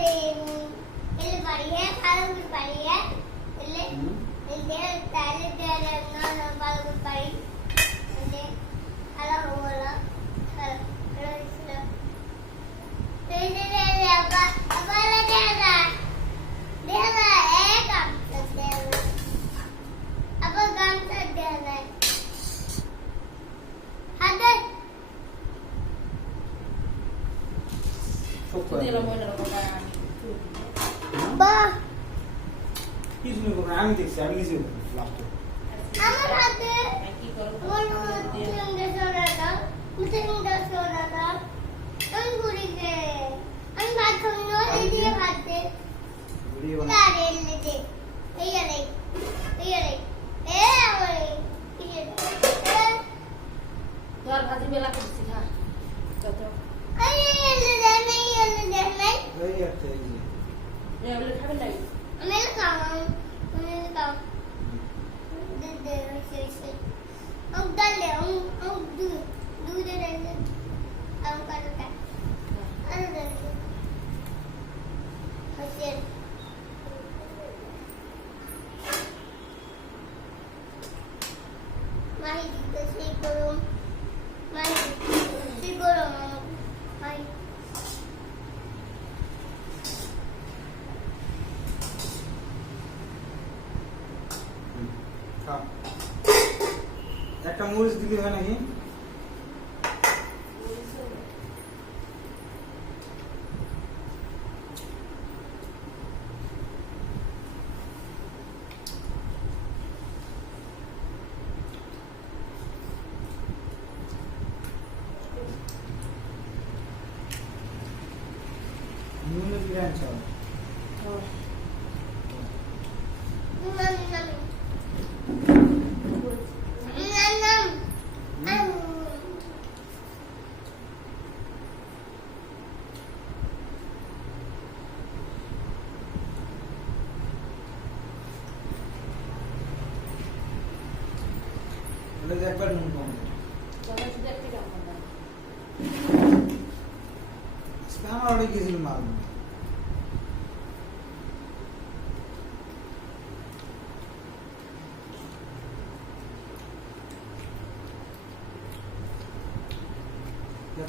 el varía, cada vez varía. El día tal, el día no para el país. El día a la bola, a la isla. El día de la bala de la ega, apa gamsa de la. Ada. Hindi lang mo na lang Ba. কিছু নেই কোনো আমি দেখছি আমি কিছু last আমার হাতে আমি ঘুরিতে আমি ভাত খাবো না এই দিয়ে ভাত দে ভিডিও বানা আরে এলে দে এই আরে এ আমার তোর ভাজি বেলা করছি খা কত এই এলে দে নাই এই একটা এই যে এগুলো খাবে নাই আমি খাবো দে সেই ông ta để ông đưa ra đây ông coi được cả ăn được hơi tiền mai kita sih mai sih mai খাও একটা মরিচ দিলে হয় নাকি নুন দিয়ে আনছো একবার নুন কম আমার অনেক কিছু মাল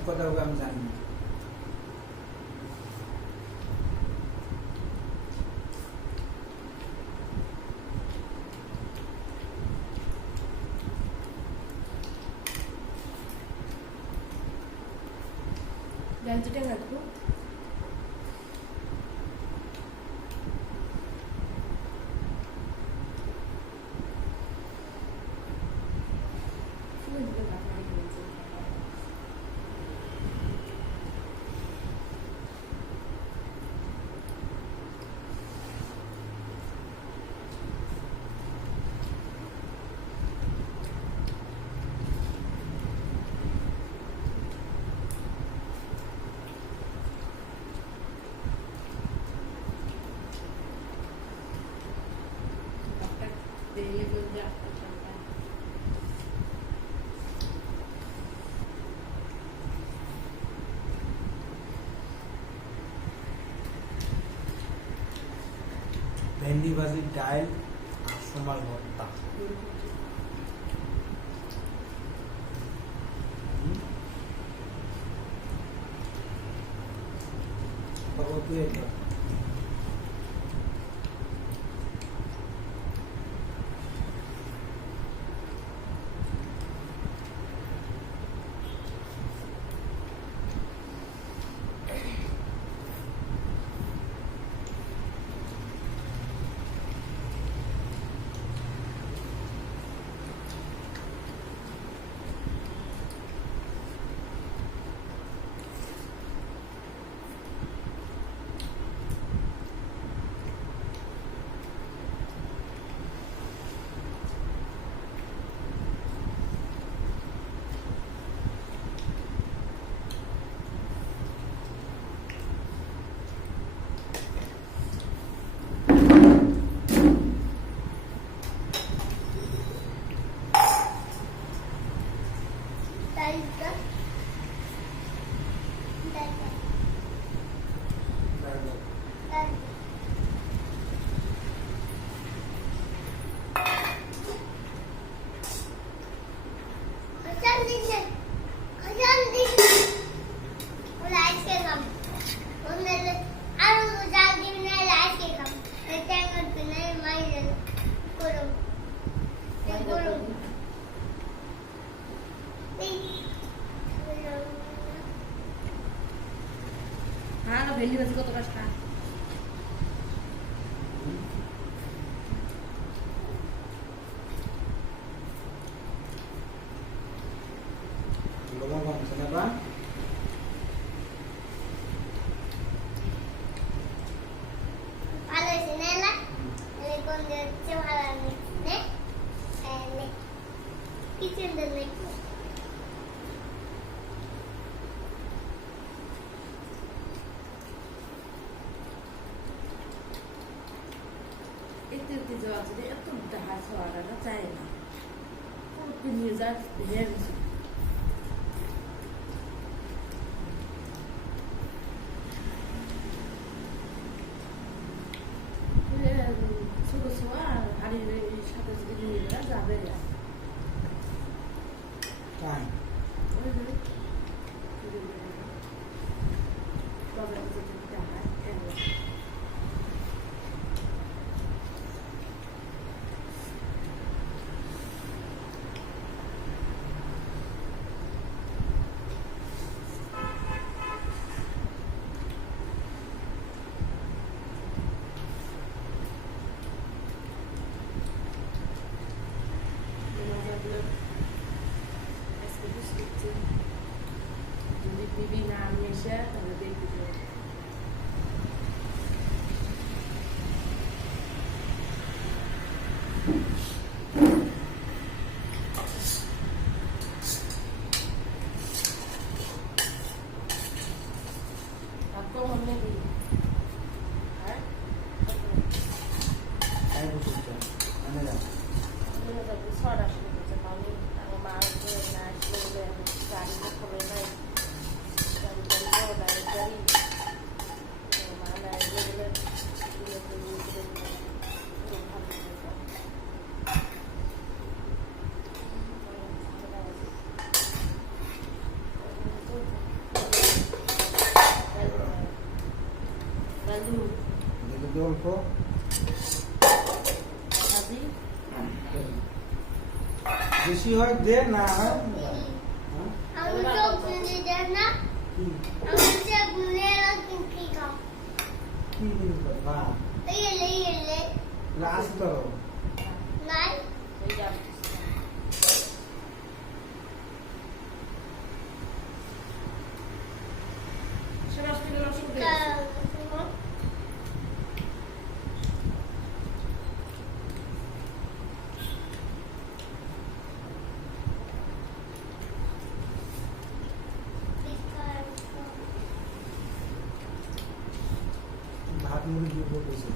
কথা আমি জানি না Gantikan aku. ভেন্ডি ভাজি ডাল আর সোমাল ভর্তা খা না ভেন্ডি ভাজি কত কাজ খা লবণ কম আছে না বা ভালো হয়েছে না এলা কোন দিচ্ছে ভালো নে নে কিচেন দেন নাকি একটু একটু যাওয়া আছে এত ঢাস হওয়াটা চাই না প্রতিদিন নিয়ে যা হেরে গেছে ছোট ছোয়া হাড়ির সাথে যদি নিয়ে গেলে যাবে না তাই যদি টিভি না নিয়ে এসে তাহলে দেখবি आपको हमने दी है তাই বুঝতে মানে যা हमने तो सारा शुरू कर दिया मामी और माँ को ना शुरू ले गाड़ी में खोले नहीं गाड़ी को गाड़ी गाड़ी तो माँ ना ये Lalu, দেখি অল্প Abi, বেশি হয় দে না হয় আমি তো গুলি দেন না কি আমি তো গুলি রাখি কি খাও কি বা এই লাস্ট তো নাই saya Sudah sudah langsung deh. ভাত মুড়ি দিয়ে বলতেছে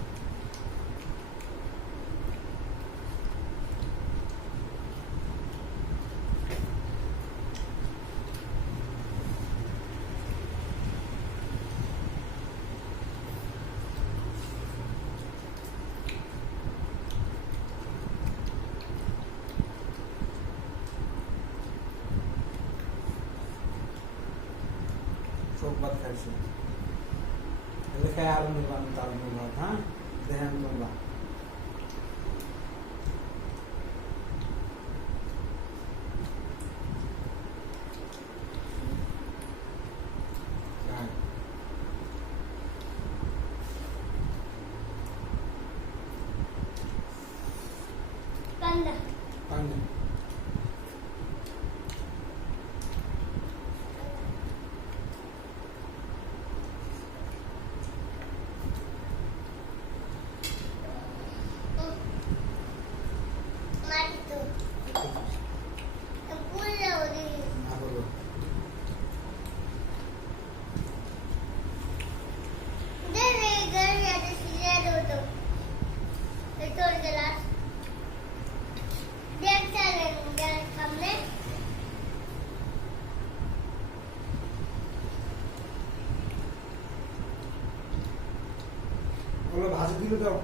সব ভাত খাইছে এলে খাই আরো নিলাম তার ভাত হ্যাঁ দেখেন তোমরা Panda. পানি Marito. Pula ori. না করবো Deve gari ada sila do. Betul jelas. Dia cara dengan kamu. ওগুলো ভাজি দিলে দাও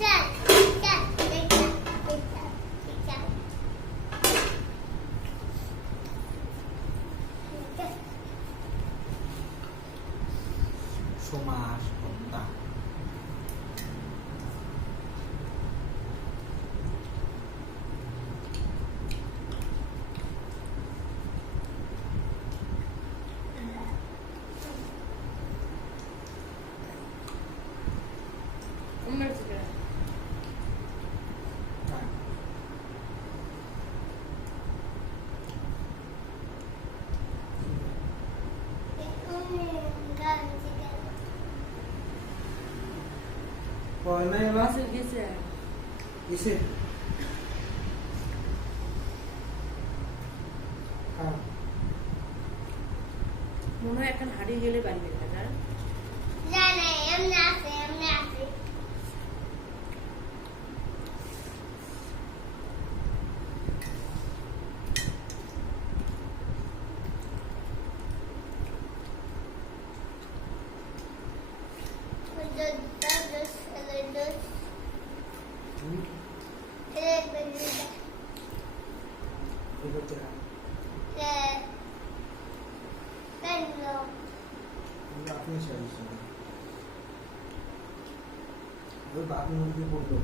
Cak, cak, cak, cak, cak. সমাস কর্তা নাই এবার গেছে গেছে কিসে হ্যাঁ মনে হয় এখন হারিয়ে গেলে বাড়ি না না না না এমনি আছে এমনি আছে হুম কি করতে হয় আপনি শেয়ার করেন ওই বাকি মুরগি পড়লো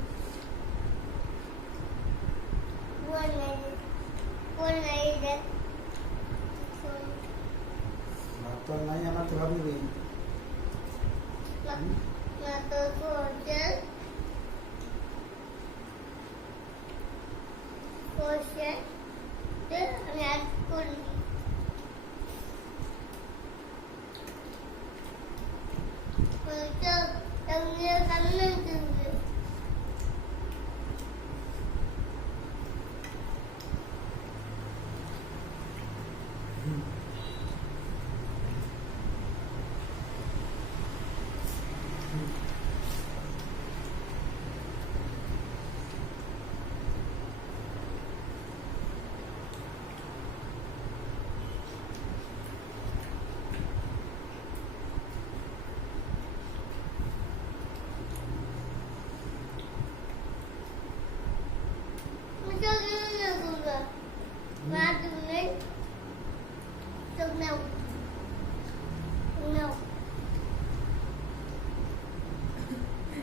ভাত তো আর নাই আমার তো ভাবি নেই আমি আজ করি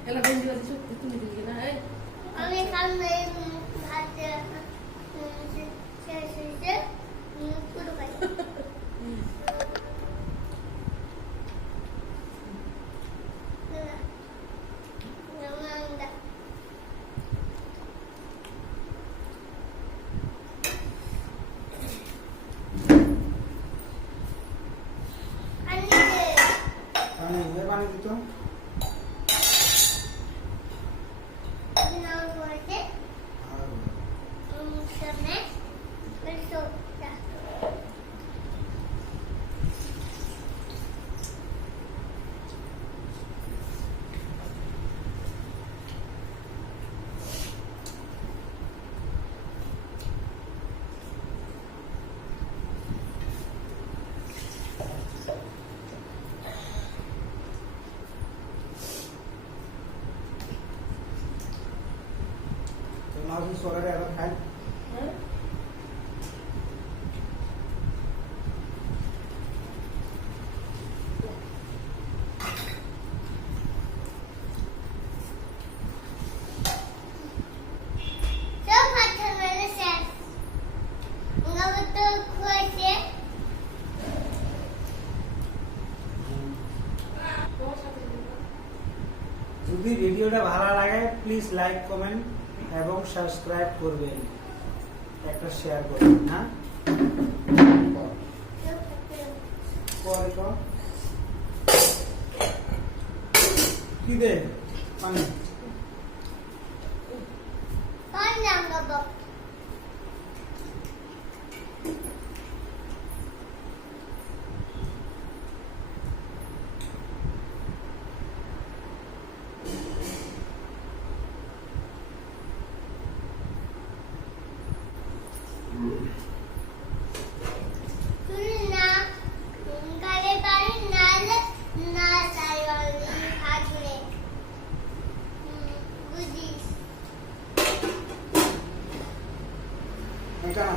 এলা বেঞ্জি বাজি সত্যি তুমি দিলি না এই আমি সামনে ভাত শেষ হয়েছে পুরো খাই পানি এ পানি দিত মাউসি সরারে আবার খাই হ্যাঁ যদি ভিডিওটা ভালো লাগে প্লিজ লাইক কমেন্ট এবং সাবস্ক্রাইব করবেন একটা শেয়ার করবেন হ্যাঁ পরে তো কি দে পানি এটা